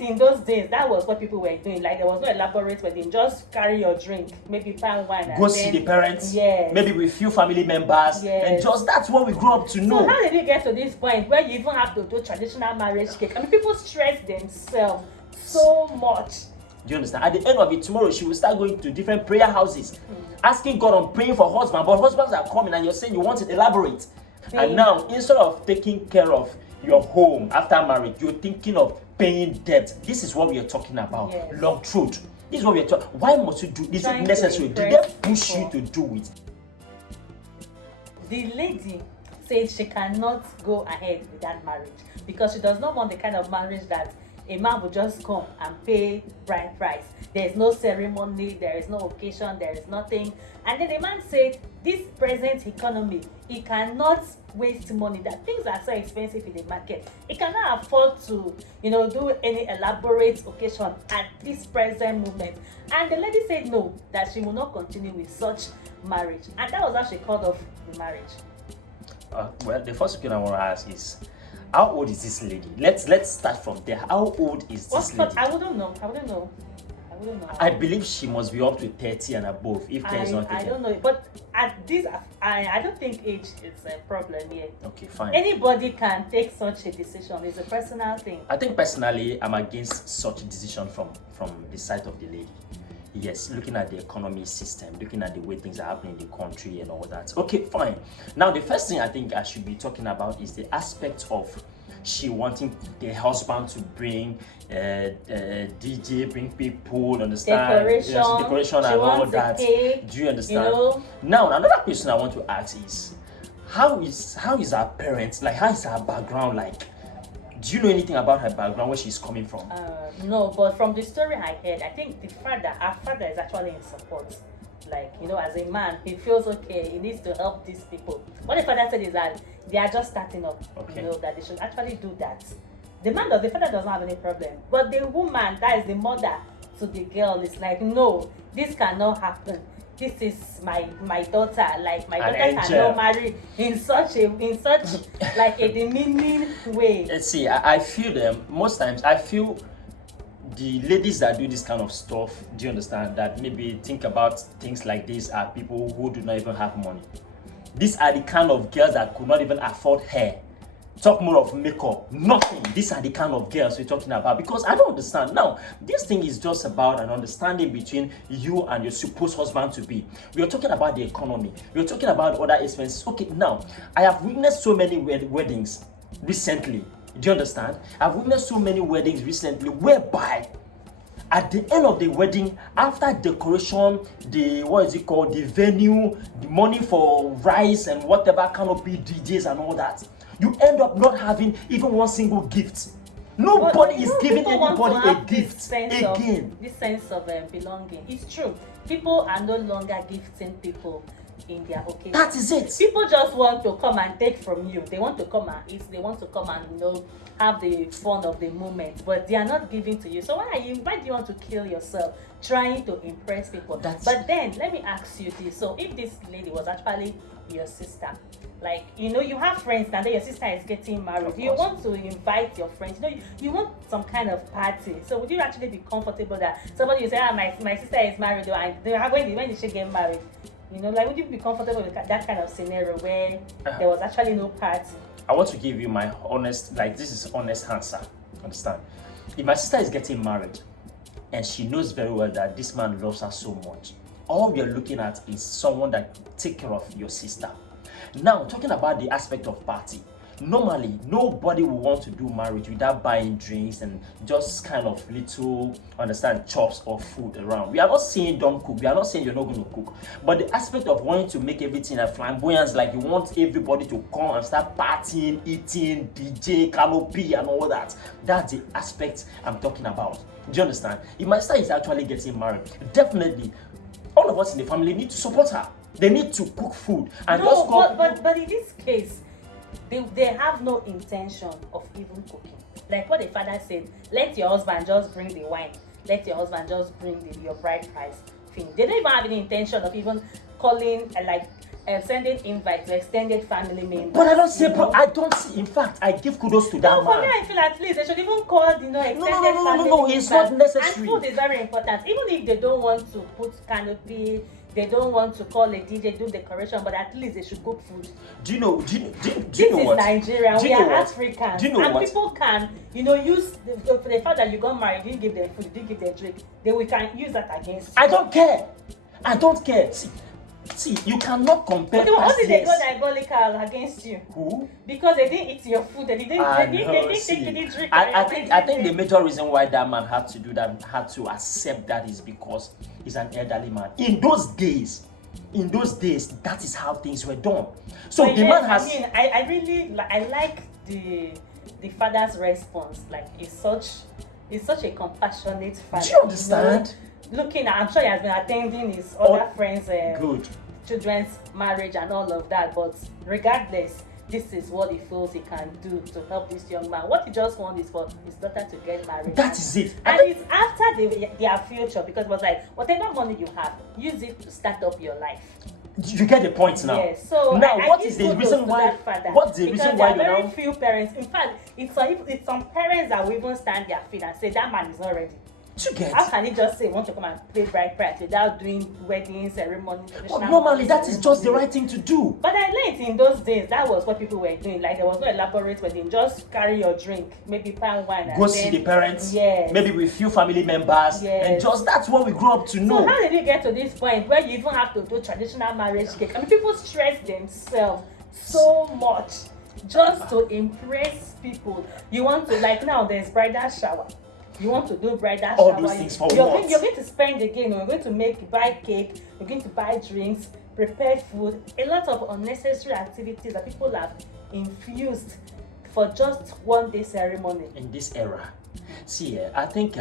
think in those days that was what people were doing. Like there was no elaborate wedding. Just carry your drink, maybe palm wine, Go and see then, the parents. yes, Maybe with few family members. Yes. And just that's what we grew up to know. So how did you get to this point where you even have to do traditional marriage cake? I mean, people stress themselves so much. Do you understand? At the end of it, tomorrow she will start going to different prayer houses, asking God on praying for husband. But husbands are coming and you're saying you want it elaborate. And now, instead of taking care of your home after marriage, you're thinking of paying debt. This is what we are talking about. Yes. Long truth. This is what we are talking. Why must you do this? Is Trying it to necessary? Did impress they push you people. to do it? The lady said she cannot go ahead with that marriage because she does not want the kind of marriage that a man will just come and pay bride price. There is no ceremony, there is no occasion, there is nothing. And then the man said, this present economy, he cannot waste money. That things are so expensive in the market. He cannot afford to, do any elaborate occasion at this present moment. And the lady said no, that she will not continue with such marriage. And that was how she called off the marriage. Well, the first question I want to ask is, how old is this lady? Let's start from there. How old is this lady? I wouldn't know. I believe she must be up to 30 and above, if there is not. I don't know, but at this, I don't think age is a problem here. Okay, fine. Anybody can take such a decision. It's a personal thing. I think personally, I'm against such a decision from the side of the lady. Yes, looking at the economy system, looking at the way things are happening in the country and all that. Okay, fine. Now, the first thing I think I should be talking about is the aspect of she wanting the husband to bring DJ, bring people, understand? Decoration, yes, decoration and all that. Cake, do you understand? Now, another question I want to ask is, how is her parents like? How is her background like? Do you know anything about her background, where she's coming from? No, but from the story I heard, I think her father is actually in support. Like, as a man, he feels okay, he needs to help these people. What the father said is that they are just starting up, okay. That they should actually do that. The father does not have any problem. But the woman, that is the mother to the girl, is like, no, this cannot happen. This is my daughter. Like, my daughter cannot marry in such like a demeaning way. Let's see, I feel them most times. I feel the ladies that do this kind of stuff, do you understand, that maybe think about things like this are people who do not even have money. These are the kind of girls that could not even afford hair. Talk more of makeup, nothing. These are the kind of girls we're talking about, because I don't understand. Now, this thing is just about an understanding between you and your supposed husband to be. We are talking about the economy. We are talking about other expenses. Okay, now, I have witnessed so many weddings recently. Do you understand? I've witnessed so many weddings recently whereby at the end of the wedding, after decoration, the venue, the money for rice and whatever canopy, DJs and all that, you end up not having even one single gift. Nobody is giving anybody a gift again. This sense of belonging. It's true. People are no longer gifting people in their occasion. That is it. People just want to come and take from you. They want to come and eat. They want to come and have the fun of the moment, but they are not giving to you. So why do you want to kill yourself trying to impress people? But then let me ask you this. So if this lady was actually your sister, like you have friends and then your sister is getting married, you want to invite your friends, you want some kind of party. So would you actually be comfortable that somebody will say, my sister is married, and when did she get married? Like, would you be comfortable with that kind of scenario where there was actually no party? I want to give you my honest, this is honest answer. Understand? If my sister is getting married and she knows very well that this man loves her so much, all we are looking at is someone that take care of your sister. Now, talking about the aspect of party, normally nobody will want to do marriage without buying drinks and just kind of little, chops or food around. We are not saying don't cook, we are not saying you're not going to cook, but the aspect of wanting to make everything a flamboyance, like you want everybody to come and start partying, eating, DJ, canopy and all that, that's the aspect I'm talking about. Do you understand? If my sister is actually getting married, definitely all of us in the family need to support her. They need to cook food and but in this case, they have no intention of even cooking. Like what the father said, let your husband just bring the wine. Let your husband just bring your bride price thing. They don't even have any intention of even calling, sending invites to extended family members. But I don't say, you know. I don't see. In fact, I give kudos to that No, for me, man. I feel at least they should even call, extended family No, it's not members. necessary. And food is very important. Even if they don't want to put canopy, they don't want to call a DJ, do decoration, but at least they should cook food. Do you know? Do you This know is what? Nigeria. Do We you know are what? Africans. Do you know and what? people can, use for the fact that you got married, you didn't give them food, you didn't give them drink. Then we can use that against you. I don't care. I don't care. See, you cannot compare. Okay, what did they past go years. diabolical against you? Who? Because they didn't eat your food, they didn't take See, any drink. I think the major reason why that man had to do that, had to accept that, is because he's an elderly man. In those days, that is how things were done. So But the yes, man has. I mean, I really I like the father's response. Like he's such a compassionate father. Do you understand? Looking at, I'm sure he has been attending his other friends' Good. children's marriage and all of that. But regardless, this is what he feels he can do to help this young man. What he just wants is for his daughter to get married. That is it. And it's after their future, because it was like, whatever money you have, use it to start up your life. You get the point now. Yes. So now, I what give is the kudos reason to why? that father, What's the because reason why there are you very now? few parents. In fact, it's some parents that will even stand their feet and say that man is not ready. You get. How can he just say want to come and play bride price without doing wedding ceremony? But normally, that is just the right thing to do. But I learned in those days that was what people were doing. Like there was no elaborate wedding. Just carry your drink, maybe palm wine, and Go then, see the parents. Yes. Maybe with few family members. Yes. And just that's what we grew up to know. So how did you get to this point where you even have to do traditional marriage cake? I mean, people stress themselves so much just to impress people. You want to, like, now there's bridal shower. You want to do bridal All shower. those things for you're what? You're going to spend again. You're going to buy cake. You're going to buy drinks, prepare food. A lot of unnecessary activities that people have infused for just one day ceremony. In this era, see, I think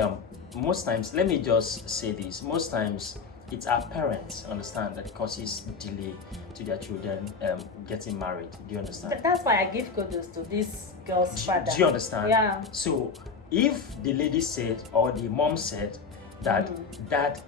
most times, let me just say this, most times it's our parents, understand, that causes delay to their children getting married. Do you understand? That's why I give kudos to this girl's father. Do you understand? Yeah. So if the lady said, or the mom said, that that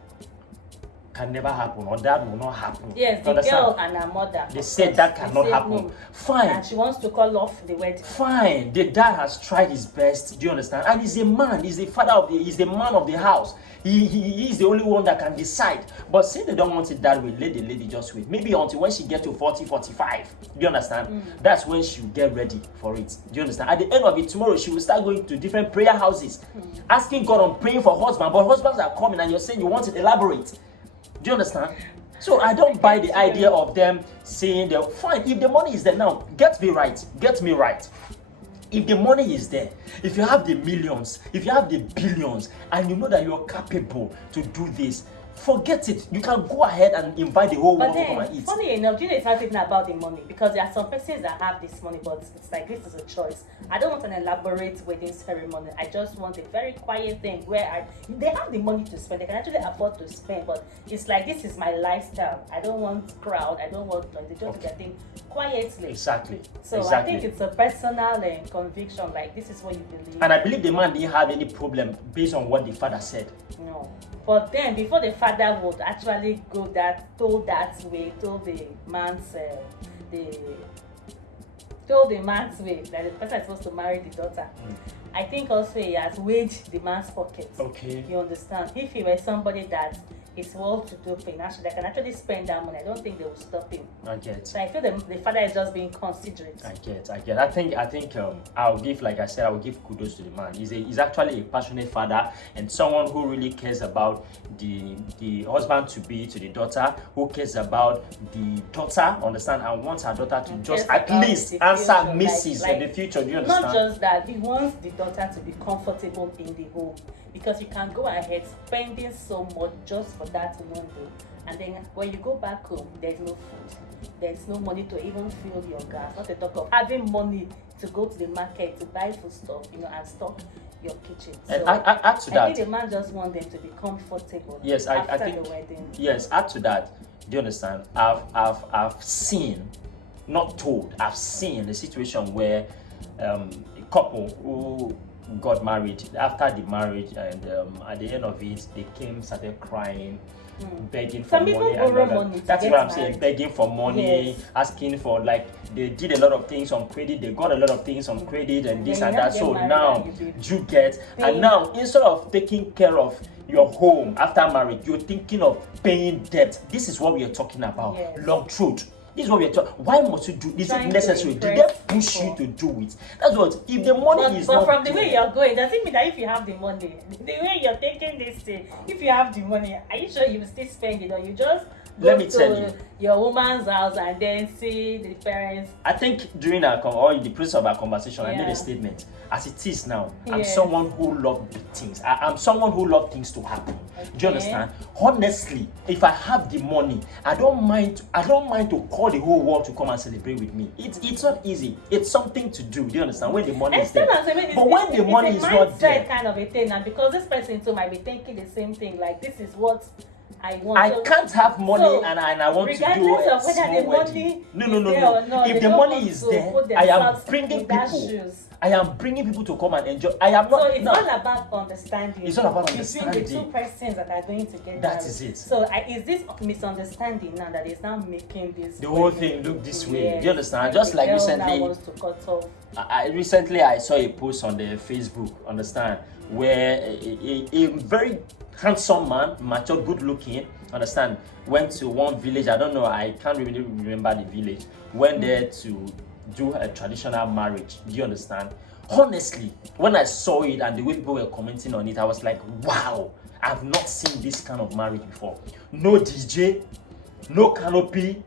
can never happen, or that will not happen. Yes, the understand? girl and her mother. They said that They cannot said happen. no. Fine. And she wants to call off the wedding. Fine, the dad has tried his best. Do you understand? And he's a man. He's the father of he's the man of the house. He is the only one that can decide. But since they don't want it that way, let the lady just wait. Maybe until when she gets to 40, 45. Do you understand? That's when she'll get ready for it. Do you understand? At the end of it, tomorrow she will start going to different prayer houses, asking God on praying for husband. But husbands are coming, and you're saying you want it elaborate. Do you understand? So I don't buy the idea of them saying that fine, if the money is there now, get me right. If the money is there, if you have the millions, if you have the billions, and you know that you're capable to do this, forget it. You can go ahead and invite the whole But world to come and then, eat. funny enough, it's not even about the money, because there are some persons that have this money, but it's like this is a choice. I don't want an elaborate wedding ceremony. I just want a very quiet thing where they have the money to spend. They can actually afford to spend, but it's like this is my lifestyle. I don't want crowd. I don't want they just do their thing quietly. Exactly. So exactly. I think it's a personal conviction. Like this is what you believe. And I believe the man didn't have any problem based on what the father said. No. But then, before the father would actually told the man's way that the person is supposed to marry the daughter. I think also he has weighed the man's pocket. Okay. You understand? If he were somebody that is well-to-do financially, they can actually spend that money. I don't think they will stop him. I get. So I feel the father is just being considerate. I get. I think I'll give, like I said, I'll give kudos to the man. He's actually a passionate father, and someone who really cares about the husband to be, to the daughter, who cares about the daughter, understand, and wants her daughter to just at least answer Mrs. in the future. Do you understand? Not just that, he wants the daughter to be comfortable in the home, because you can go ahead spending so much just for that one day, and then when you go back home, there's no food, there's no money to even fill your gas, not to talk of having money to go to the market to buy food stuff, and stock your kitchen. So And add to that, I think the man just wants them to be comfortable. Yes, after I think the wedding. Yes, add to that. Do you understand? I've seen, not told, I've seen a situation where a couple who got married. After the marriage, and at the end of it, they started crying, begging for Some people money. And borrow all that. money to That's get what I'm saying. married. Begging for money, Yes. asking for, like, they did a lot of things on credit. They got a lot of things on credit and this Then and you that. get So married now and you be you get, paying. and now instead of taking care of your home after marriage, you're thinking of paying debt. This is what we are talking about. Yes. Long truth. This is what we are talking. Why must you do? Is it Trying to necessary? Did they impress push people. you to do it? That's what. If the money is But not from the way there, you're going, does it mean that if you have the money, the way you're taking this thing, if you have the money, are you sure you will still spend it, or you just go Let me to tell you. your woman's house and then see the parents? I think during or in the process of our conversation, I made Yeah. a statement. As it is now, I'm Yes. someone who loves big things. I'm someone who loves things to happen. Do you Okay. understand? Honestly, if I have the money, I don't mind. I don't mind to call the whole world to come and celebrate with me. It's not easy. It's something to do. Do you understand? When the money is there. But when the money is not there, kind of a thing, and because this person too might be thinking the same thing, like this is what I want. I So- can't have money so, and I want to do regardless a of whether small the wedding. money No, is no, no, there no. or not, they If the don't money want is to there, put I am themselves bringing in that people. shoes. I am bringing people to come and enjoy. I am So not. it's no. all about understanding. It's all about between the two understanding. persons that are going to get That married. is it. So is this misunderstanding now that is now making this The whole wedding? thing look this way. Yes. Do you understand? And Just the like girl now recently, wants to cut off. recently I saw a post on the Facebook, understand, where a very handsome man, mature, good looking, understand, went to one village. I don't know, I can't really remember the village. Went there to do a traditional marriage. Do you understand? Honestly, when I saw it and the way people were commenting on it, I was like, wow, I've not seen this kind of marriage before. No DJ, no canopy,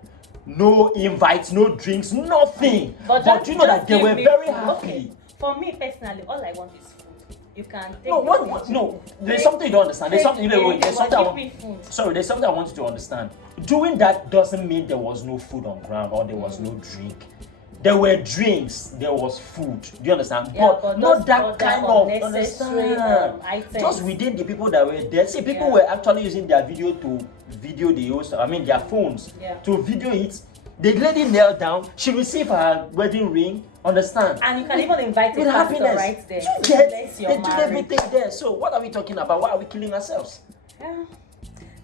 no invites, no drinks, nothing. But you know that they give were me very food. happy. Okay. For me personally, all I want is food. You can take No, the no, there's something you don't understand. There's something, there's something I give want. me food. Sorry, there's something I want you to understand. Doing that doesn't mean there was no food on ground or there was no drink. There were drinks, there was food. Do you understand? Yeah, but not that other kind of unnecessary, understand. items. Just within the people that were there. See, people Yeah. were actually using their video to video the host. I mean, their phones Yeah. to video it. The lady knelt down. She received her wedding ring. Understand? And you can even invite a With pastor happiness. right there. You to get? bless They your did marriage. everything there. So what are we talking about? Why are we killing ourselves? Yeah.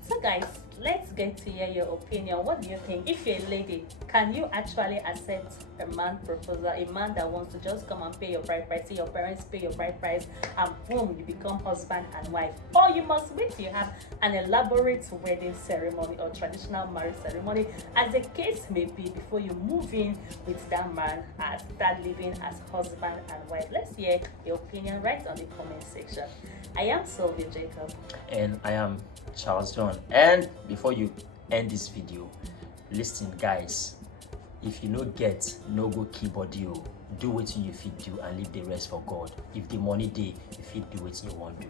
So guys, let's get to hear your opinion. What do you think? If you're a lady, can you actually accept a man proposal, a man that wants to just come and pay your bride price, see your parents pay your bride price, and boom, you become husband and wife? Or you must wait till you have an elaborate wedding ceremony or traditional marriage ceremony, as the case may be, before you move in with that man and start living as husband and wife? Let's hear your opinion right on the comment section. I am Sylvia Jacob. And I am Charles John. And before you end this video, listen guys, if you no get, no go keyboard you, do what you fit do and leave the rest for God. If the money day, you fit do what you want to.